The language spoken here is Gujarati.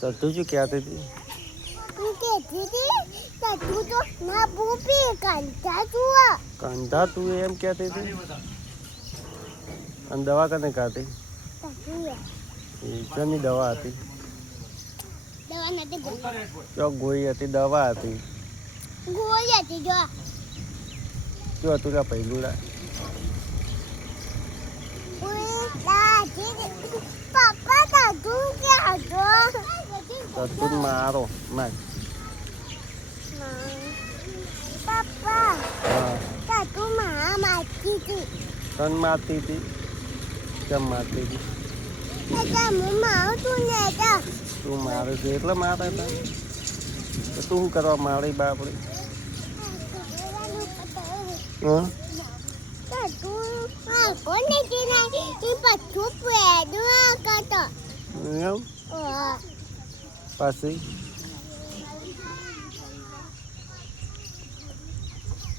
તો તું શું કહેતી હતી? હું કહેતી હતી કે તું તો ના બૂપી કાંતા તું કંધા તું એમ કહેતી હતી? અને દવા કને ખાતી? એ શેની દવા હતી? દવા નથી ગોળી. જો ગોળી હતી, દવા હતી. ગોળી હતી જો. જો હતું કે પહેલું લા પપ્પા દાદુ કે હતો તો તું મારો માર. પપ્પા હા દાદુ માં મારતી હતી. તન મારતી હતી? કેમ મારતી હતી? એટલે હું મારું તું ને એટલે તું મારે છે એટલે મારે હતા? તો તું શું કરવા મારી બાપડી? હા દાદુ કોને કીધા એ પછું પેડું કરતો એમ પછી